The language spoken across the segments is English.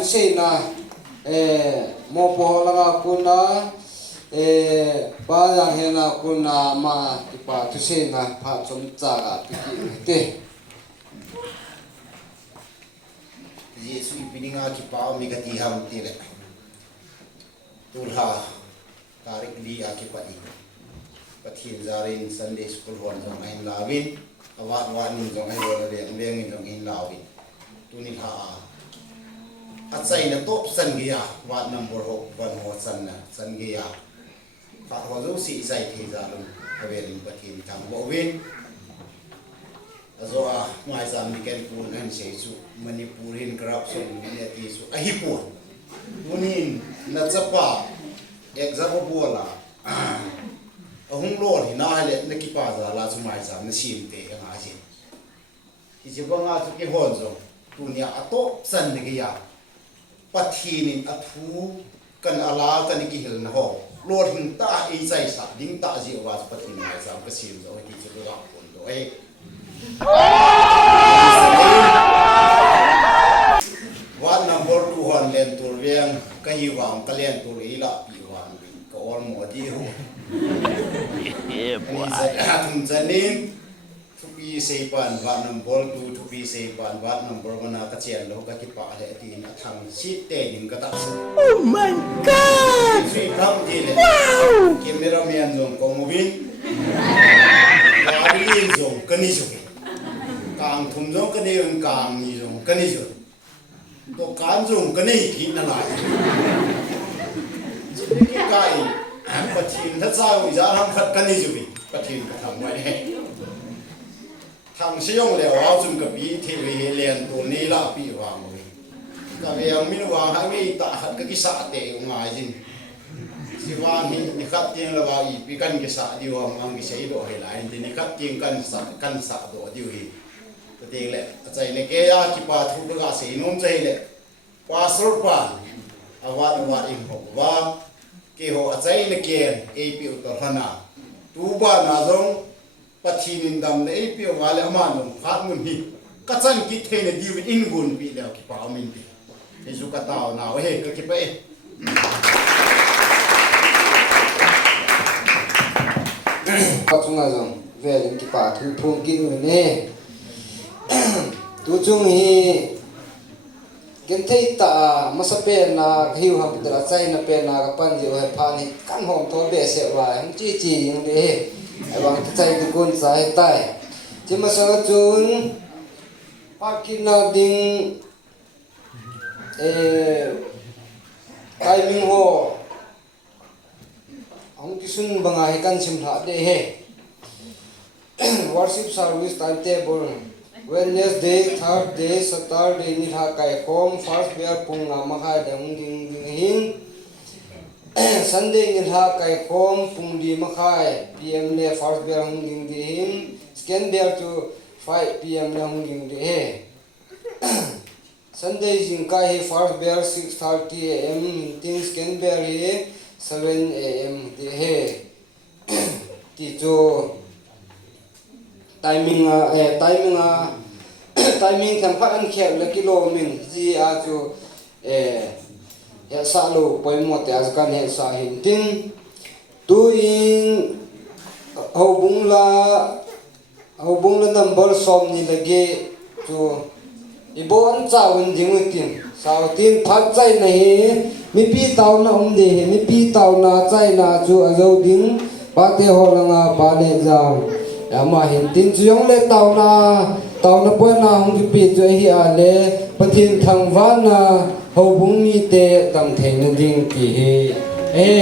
tu sei na mo po langa kuna pa yang hena kuna ma ki pa tu sei na pha chom cha ga piki te Yesu ipininga ki pa mi ga ti ham ti le turha tarik di aki pa di pathin zarin Sunday school hon jong ain lawin awat wan jong ai wala leng jong in lawin tuni ha atsai na top san gia wat number ho ban ho san na san gia fa ho zo si sai thi zalun haverin pathin thang bo win azo a mai zam ni ken pun an sei su manipur hin corruption ni ati su a hi pu tunin na chapa example bola ahung lor hina hale na ki pa za la chu mai zam na sim te nga ji ki ji ba nga chu ki hon zo tunia ato san ni ya pathinin athu kan ala kan ki hil na ho lor hin ta e sai sa ding ta ji wa pathin mai zam ka sim zo ki chu ra pun do e Wat number 2 hon len tur riang ka hi wang ka len tur ila pi wan ka ol mo di ho zanin to be say pan wat number 2 to be say pan wat number 1 na ka chen lo ka ki pa le ti na thang si te ning ka ta Oh my god si tham di le camera man zong ko mo bin wa ri zong ka ni zo kang thum zong ka ni kang ni zong ka ni zo to kan zong ka ni ki na lai ki kai pathin tha cha wi za ham khat ka ni zo bi pathin ka tham wai he tham siong le wa zum ka bi thi wi len to ni la pi wa mo ka ve ang min wa ha ngi ta khat ka ki sa te ngai jin si wa ni khat tiang la wa i pi kan ki sa di wa mang ki sei do he lai ni khat tiang kan sa do di wi te le achai ne ke ya ki pa thu ga sei nom chai le pastor pa awat in ho wa ke ho achai ne ke ap utar hana tu ba na jong pathin in dam le ap wa le ama nom khat mun hi ka chan ki the ne di wi in gun pi le ki pa min pi e zu ka taw na he ka ki pa e pa chunga jong velin ki pa thu thum kin ne tu chung hi ken thei ta masape na hiu ham pitra chai na pe na ka pan jiu he phan hi kan hom to be se wa hum chi chi yung de ai wang chai ku kun sai tai chi ma sa chun pakin na ding timing ho hong ki sun banga he kan sim tha de he worship service timetable Wednesday, Thursday, Saturday ni ha kai kom first bear pung na ma ha dang ding hin Sunday ni ha kai kom pung di ma khai PM le first bear hung ding di hin scan bear to 5 PM le hung ding di he Sunday jing kai he first bear 6:30 AM meeting scan bear he 7 AM di he ti cho timing tham khat an khel le kilo min ji a chu ya sa lo poi mo te az kan he sa hin tin tu in ho bung la number som ni lage chu ibo an cha win jing tin sao tin phat chai na he mi pi taw na de he mi pi taw na chai na chu a zo ding pa te ho langa pa le jam ama hin tin chu yong le taw na poi na hong ki pi chu hi a le pathin thang wa na ho bung mi te tam thei na ding ki he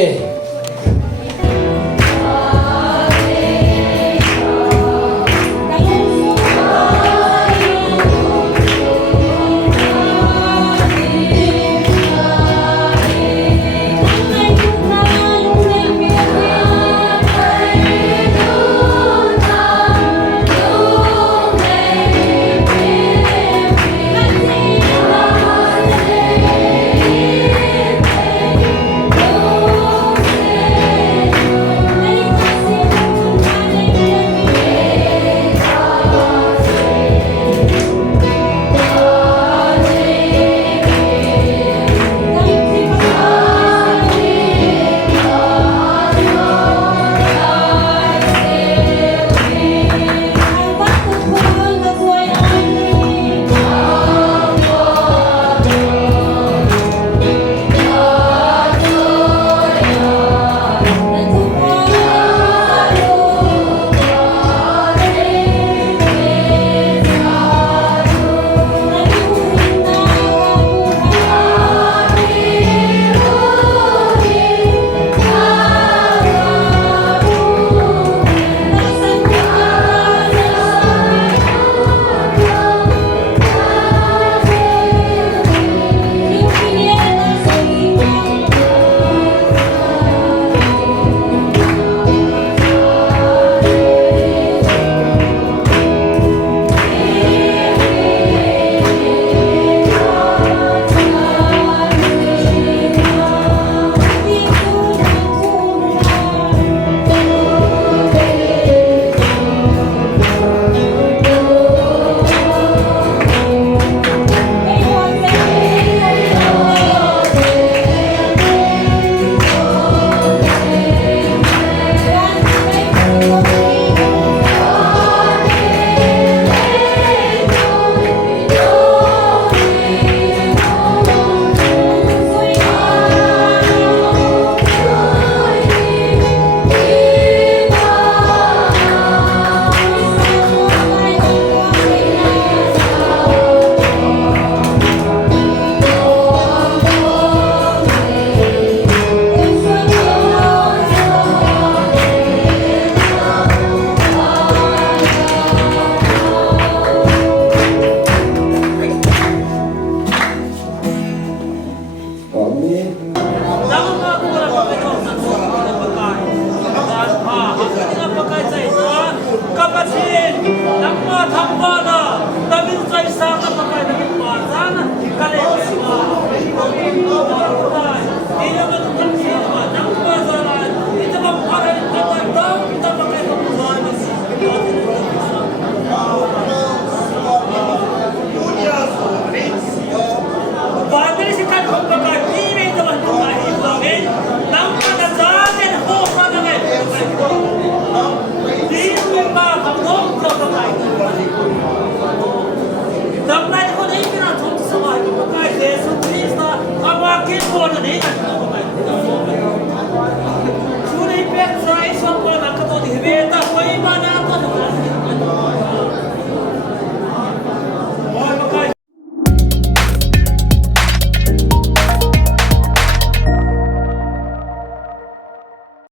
ทำบ้านา